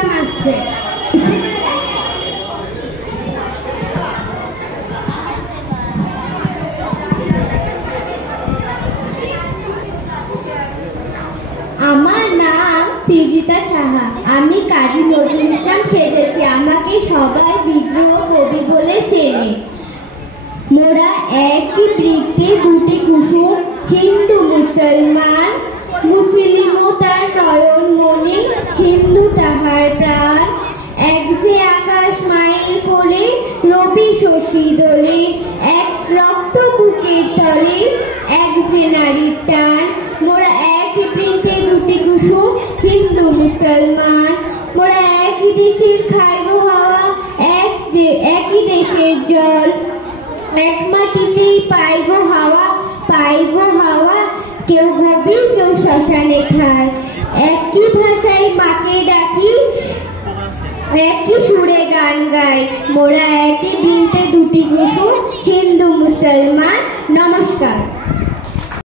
বিশ্রাম আসছে। আমার নাম সৃজিতা সাহা। আমি কাজী নজরুল ইসলাম সেজেছি। আমাকে সবাই বিদ্রোহ কবি বলে চেনে। মোরা একই বৃত্তে দুটি কুসুম, হিন্দু মুসলমান, মুসলিমও তার নয়ন মনি, হিন্দু তাহার প্রাণ। এক যে আকাশ মাইল কোলে, রবি শশী দোলে, এক রক্ত বুকের তলে, এক যে নারীর টান। মোরা একই বৃত্তে দুটি কুসুম, হিন্দু মুসলমান। মোরা একই দেশের খাইব হাওয়া, একই দেশের জল। এক মাটিতেই পাইব হাওয়া, কেউ গভীর কেউ শ্মশানে খায়। একই ভাষায় মাকে ডাকি, একই সুরে গান গাই। মোরা একই বৃন্তে দুটি কুসুম, হিন্দু মুসলমান। নমস্কার।